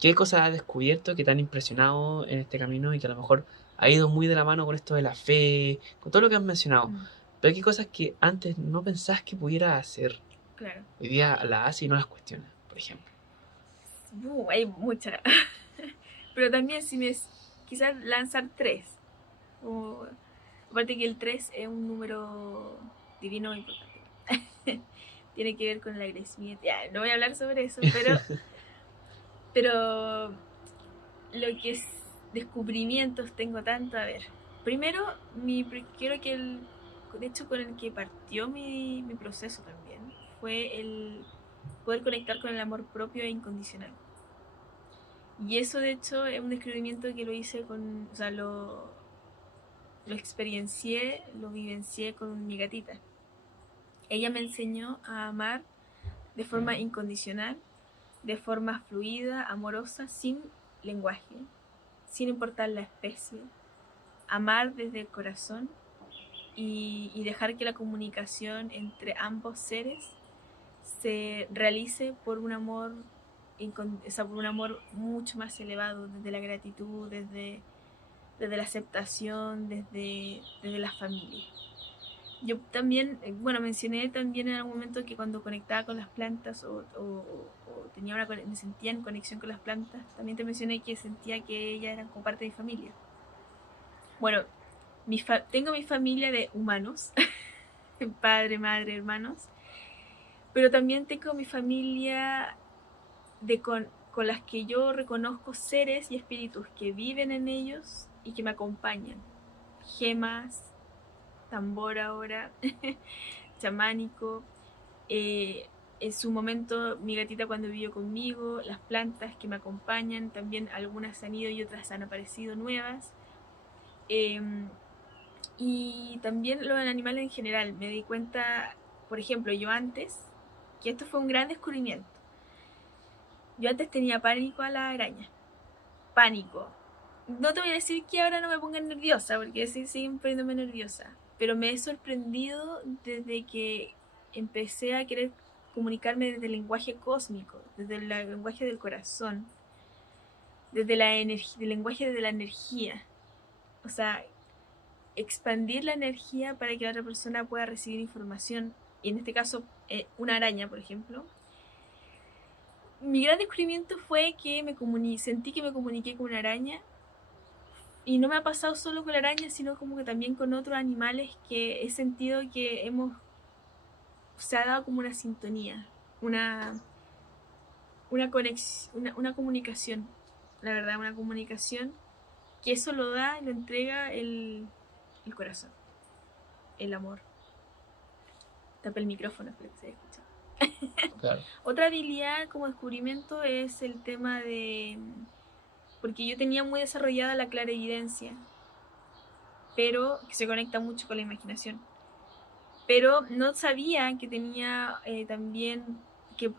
¿Qué cosas has descubierto que te han impresionado en este camino y que a lo mejor ha ido muy de la mano con esto de la fe, con todo lo que has mencionado? Mm, Pero qué cosas que antes no pensabas que pudieras hacer, claro. hoy día las haces y no las cuestionas, por ejemplo. Hay muchas. Pero también si me quizás lanzar tres. O, aparte que el 3 es un número divino importante. Tiene que ver con el agradecimiento. Ya, no voy a hablar sobre eso, pero lo que es descubrimientos tengo tanto. A ver, primero, quiero que de hecho con el que partió mi proceso también, fue el poder conectar con el amor propio e incondicional. Y eso de hecho es un descubrimiento que lo hice o sea, lo experiencié, lo vivencié con mi gatita. Ella me enseñó a amar de forma incondicional, de forma fluida, amorosa, sin lenguaje, sin importar la especie. Amar desde el corazón y dejar que la comunicación entre ambos seres se realice por un amor, o sea, por un amor mucho más elevado, desde la gratitud, desde la aceptación, desde la familia. Yo también, bueno, mencioné también en algún momento que cuando conectaba con las plantas o me sentía en conexión con las plantas, también te mencioné que sentía que ellas eran como parte de mi familia. Bueno, tengo mi familia de humanos, padre, madre, hermanos, pero también tengo mi familia con las que yo reconozco seres y espíritus que viven en ellos y que me acompañan. Gemas, tambor ahora, chamánico. En su momento mi gatita cuando vivió conmigo, las plantas que me acompañan, también algunas han ido y otras han aparecido nuevas. Eh, y también los animales en general. Me di cuenta, por ejemplo, yo antes, que esto fue un gran descubrimiento. Yo antes tenía pánico a la araña. Pánico. No te voy a decir que ahora no me ponga nerviosa, porque sí siguen poniéndome nerviosa. Pero me he sorprendido desde que empecé a querer comunicarme desde el lenguaje cósmico, desde el lenguaje del corazón, desde del lenguaje de la energía. O sea, expandir la energía para que la otra persona pueda recibir información. Y en este caso, una araña, por ejemplo. Mi gran descubrimiento fue que sentí que me comuniqué con una araña. Y no me ha pasado solo con la araña, sino como que también con otros animales que he sentido que se ha dado como una sintonía, una, una conexión, una comunicación, la verdad, una comunicación que eso lo da, lo entrega el corazón, el amor. Tapé el micrófono, espero que se haya escuchado. Claro. Otra habilidad como descubrimiento es el tema de... Porque yo tenía muy desarrollada la clarividencia, pero que se conecta mucho con la imaginación. Pero no sabía que tenía también,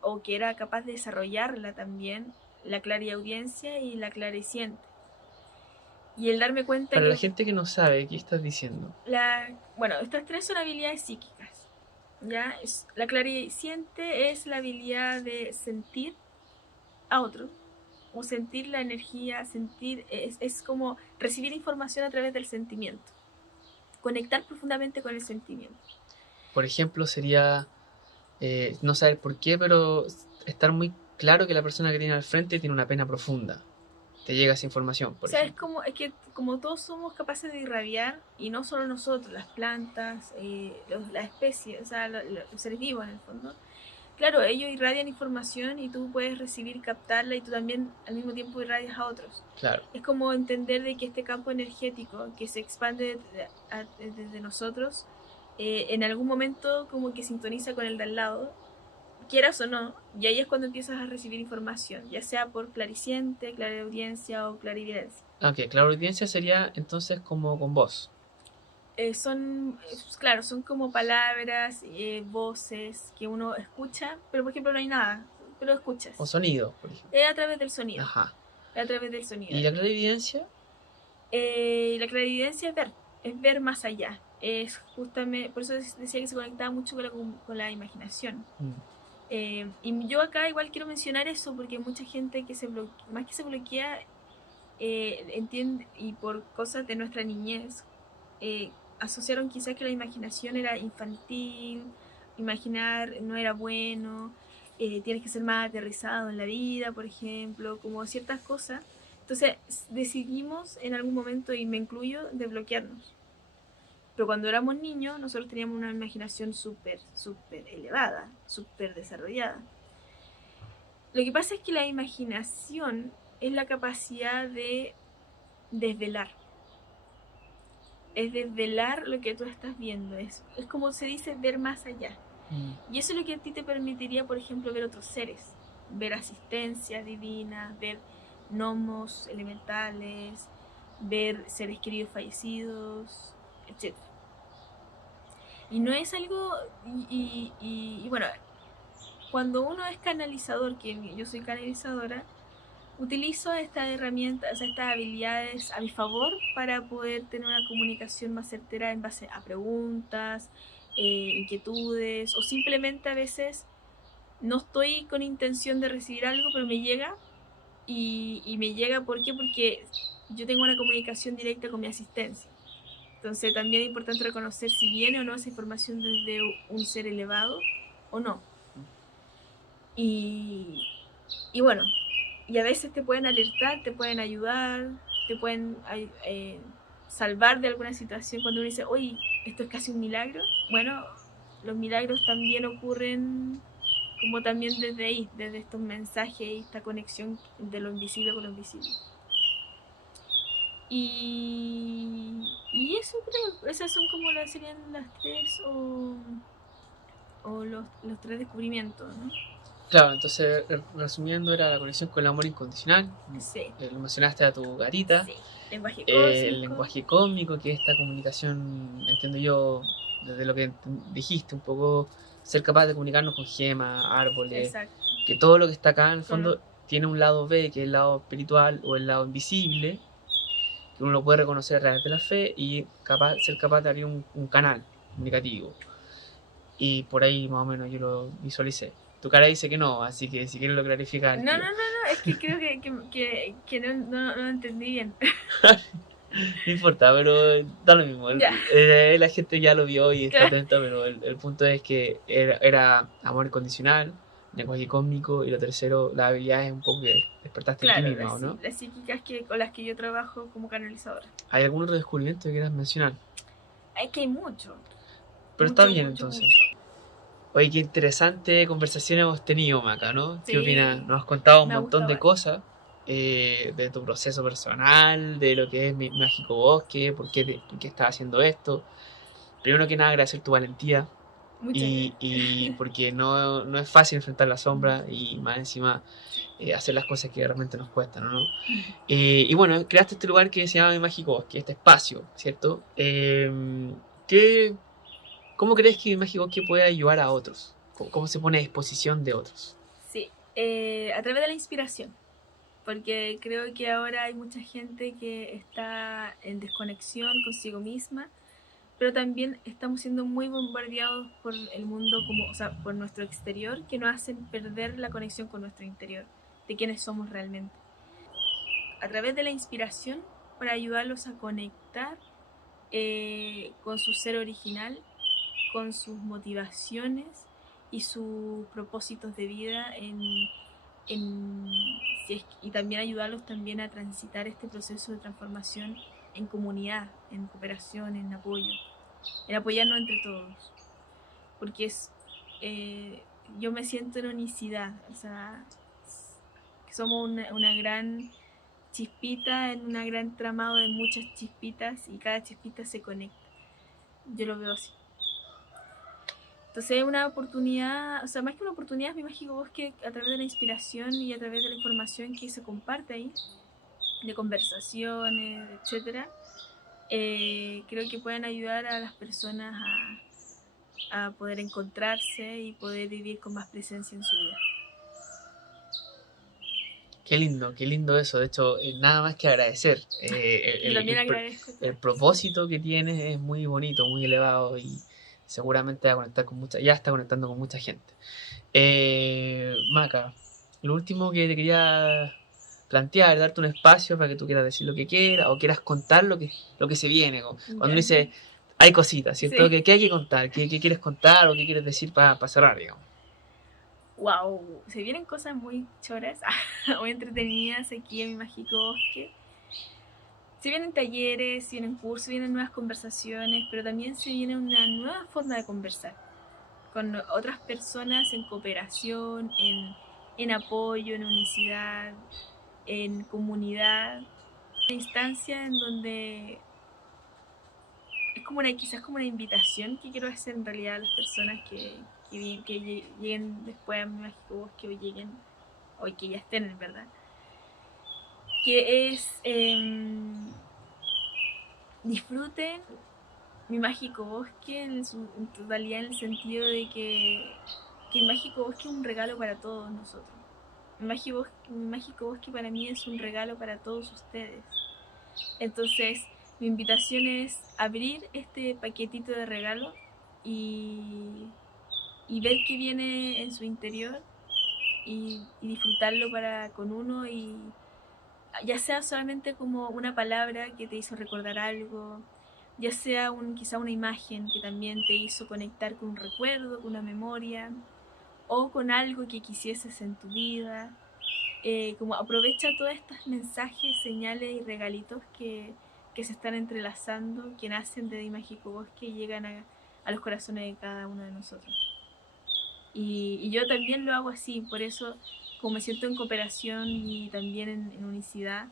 o que era capaz de desarrollarla también, la clariaudiencia y la clariciente. Y el darme cuenta Para que... la gente que no sabe, ¿qué estás diciendo? Bueno, estas tres son habilidades psíquicas. ¿Ya? La clariciente es la habilidad de sentir a otro, o sentir la energía, es como recibir información a través del sentimiento, conectar profundamente con el sentimiento. Por ejemplo, sería no saber por qué, pero estar muy claro que la persona que tiene al frente tiene una pena profunda. Te llega esa información, por ejemplo. Es que como todos somos capaces de irradiar, y no solo nosotros, las plantas, las especies, o sea, los seres vivos en el fondo, claro, ellos irradian información y tú puedes recibir, captarla, y tú también al mismo tiempo irradias a otros. Claro. Es como entender de que este campo energético que se expande desde nosotros, en algún momento como que sintoniza con el de al lado, quieras o no, y ahí es cuando empiezas a recibir información, ya sea por clariciente, clariaudiencia o clarividencia. Ok, clariaudiencia sería entonces como con voz. Claro, son como palabras, voces que uno escucha, pero por ejemplo no hay nada, pero escuchas. O sonido, por ejemplo. Es a través del sonido. Ajá. Es a través del sonido. ¿Y la clarividencia? La clarividencia es ver más allá. Es justamente, por eso decía que se conectaba mucho con la imaginación. Y yo acá igual quiero mencionar eso, porque hay mucha gente que más que se bloquea, entiende, y por cosas de nuestra niñez, asociaron quizás que la imaginación era infantil, imaginar no era bueno, tienes que ser más aterrizado en la vida, por ejemplo, como ciertas cosas. Entonces decidimos en algún momento, y me incluyo, de bloquearnos. Pero cuando éramos niños, nosotros teníamos una imaginación súper elevada, súper desarrollada. Lo que pasa es que la imaginación es la capacidad de desvelar. Es desvelar lo que tú estás viendo. Es como se dice, ver más allá. Y eso es lo que a ti te permitiría, por ejemplo, ver otros seres. Ver asistencias divinas, ver gnomos elementales, ver seres queridos fallecidos, etc. Y no es algo... Y bueno, cuando uno es canalizador, que yo soy canalizadora, utilizo estas herramientas, o sea, estas habilidades a mi favor para poder tener una comunicación más certera en base a preguntas, inquietudes, o simplemente a veces no estoy con intención de recibir algo, pero me llega, y me llega, ¿por qué? Porque yo tengo una comunicación directa con mi asistencia. Entonces también es importante reconocer si viene o no esa información desde un ser elevado o no. Y bueno, y a veces te pueden alertar, te pueden ayudar, te pueden salvar de alguna situación cuando uno dice, oye, esto es casi un milagro. Bueno, los milagros también ocurren como también desde ahí, desde estos mensajes y esta conexión de lo invisible con lo invisible. Y eso creo, esas son como serían las tres o los tres descubrimientos, ¿no? Claro, entonces resumiendo, era la conexión con el amor incondicional. Sí. Lo mencionaste a tu gatita. Sí. Lenguaje cósmico. El lenguaje cósmico, que es esta comunicación, entiendo yo, desde lo que dijiste, un poco ser capaz de comunicarnos con gemas, árboles. Exacto. Que todo lo que está acá en el fondo tiene un lado B, que es el lado espiritual o el lado invisible, que uno lo puede reconocer a través de la fe y ser capaz de abrir un canal comunicativo. Y por ahí más o menos yo lo visualicé. Tu cara dice que no, así que si quieres lo clarificar. No, es que creo que no entendí bien. No importa, pero da lo mismo. La gente ya lo vio y está atenta, pero el punto es que era amor incondicional, lenguaje cósmico, y lo tercero, las habilidades un poco que despertaste en ti misma, ¿no? Las psíquicas con las que yo trabajo como canalizadora. ¿Hay algún otro descubrimiento que quieras mencionar? Es que hay mucho. Pero está bien, entonces. Oye, qué interesante conversación hemos tenido, Maca, ¿no? Sí. ¿Qué opinas? Nos has contado un montón de cosas, de tu proceso personal, de lo que es mi Mágico Bosque, por qué estás haciendo esto. Primero que nada, agradecer tu valentía, Muchas gracias. y porque no es fácil enfrentar la sombra y más encima hacer las cosas que realmente nos cuestan, ¿no? Y bueno, creaste este lugar que se llama Mi Mágico Bosque, este espacio, ¿cierto? ¿Qué, ¿Cómo crees que Mi Mágico Bosque puede ayudar a otros? ¿Cómo se pone a disposición de otros? Sí, a través de la inspiración, porque creo que ahora hay mucha gente que está en desconexión consigo misma, pero también estamos siendo muy bombardeados por el mundo, como, o sea, por nuestro exterior, que nos hacen perder la conexión con nuestro interior, de quiénes somos realmente. A través de la inspiración, para ayudarlos a conectar con su ser original, con sus motivaciones y sus propósitos de vida en, y también ayudarlos también a transitar este proceso de transformación en comunidad, en cooperación, en apoyo, en apoyarnos entre todos, porque yo me siento en unicidad, o sea, que somos una gran chispita en un gran tramado de muchas chispitas y cada chispita se conecta. Yo lo veo así. Entonces es una oportunidad, o sea, más que una oportunidad, es mi mágico bosque a través de la inspiración y a través de la información que se comparte ahí, de conversaciones, etcétera. Creo que pueden ayudar a las personas a poder encontrarse y poder vivir con más presencia en su vida. Qué lindo eso. De hecho, nada más que agradecer. Yo también agradezco. El propósito que tienes es muy bonito, muy elevado y seguramente va a conectar con ya está conectando con mucha gente. Maca, lo último que te quería plantear, darte un espacio para que tú quieras decir lo que quieras o quieras contar lo que se viene. Cuando uno dice, hay cositas, ¿cierto? Sí. ¿Qué hay que contar? ¿Qué quieres contar o qué quieres decir para cerrar, digamos? Wow, se vienen cosas muy choras, muy entretenidas aquí en mi mágico bosque. Se vienen talleres, se vienen cursos, se vienen nuevas conversaciones, pero también se viene una nueva forma de conversar con otras personas en cooperación, en apoyo, en unicidad, en comunidad. Una instancia en donde es como quizás como una invitación que quiero hacer en realidad a las personas que lleguen después a mi mágico bosque o lleguen hoy que ya estén en verdad, que es disfruten mi mágico bosque en totalidad, en el sentido de que mi mágico bosque es un regalo para todos nosotros. Mi mágico bosque para mí es un regalo para todos ustedes. Entonces, mi invitación es abrir este paquetito de regalo y, y ver qué viene en su interior y disfrutarlo con uno, y ya sea solamente como una palabra que te hizo recordar algo, ya sea quizá una imagen que también te hizo conectar con un recuerdo, con una memoria, o con algo que quisieses en tu vida. Como aprovecha todos estos mensajes, señales y regalitos que se están entrelazando, que nacen de Mágico Bosque y llegan a los corazones de cada uno de nosotros. Y yo también lo hago así, por eso, como me siento en cooperación y también en unicidad,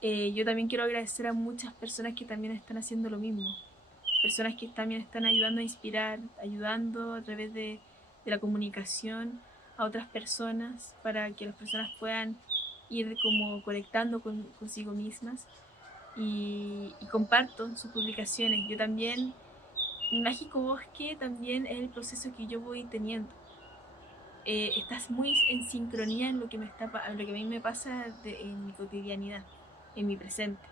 yo también quiero agradecer a muchas personas que también están haciendo lo mismo. Personas que también están ayudando a inspirar, ayudando a través de la comunicación a otras personas para que las personas puedan ir como conectando consigo mismas, y comparto sus publicaciones. Yo también, mi mágico bosque también es el proceso que yo voy teniendo. Estás muy en sincronía en lo que a mí me pasa en mi cotidianidad, en mi presente.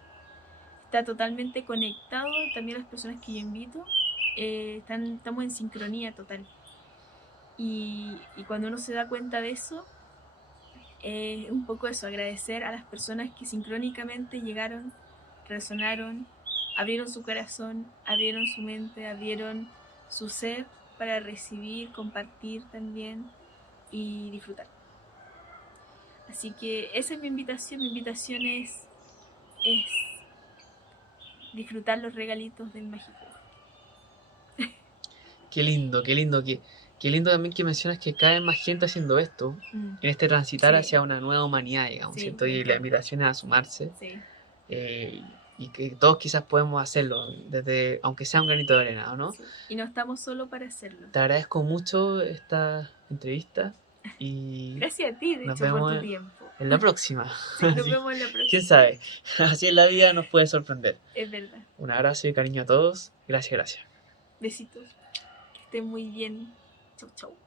Está totalmente conectado también las personas que yo invito. Estamos en sincronía total. Y cuando uno se da cuenta de eso, un poco eso, agradecer a las personas que sincrónicamente llegaron, resonaron, abrieron su corazón, abrieron su mente, abrieron su ser para recibir, compartir también y disfrutar. Así que esa es mi invitación es disfrutar los regalitos del mágico. Qué lindo, qué lindo también que mencionas que cada vez más gente haciendo esto, en este transitar hacia una nueva humanidad, digamos, ¿cierto? Y la invitación es a sumarse. Sí. Y y que todos quizás podemos hacerlo, desde, aunque sea un granito de arena, ¿no? Sí. Y no estamos solo para hacerlo. Te agradezco mucho esta entrevista y Gracias a ti, de nos hecho, por vemos tu tiempo. en la próxima. Sí, nos Así- vemos en la próxima. ¿Quién sabe? Así en la vida nos puede sorprender. Es verdad. Un abrazo y cariño a todos. Gracias, gracias. Besitos. Que estén muy bien. Chau, chau.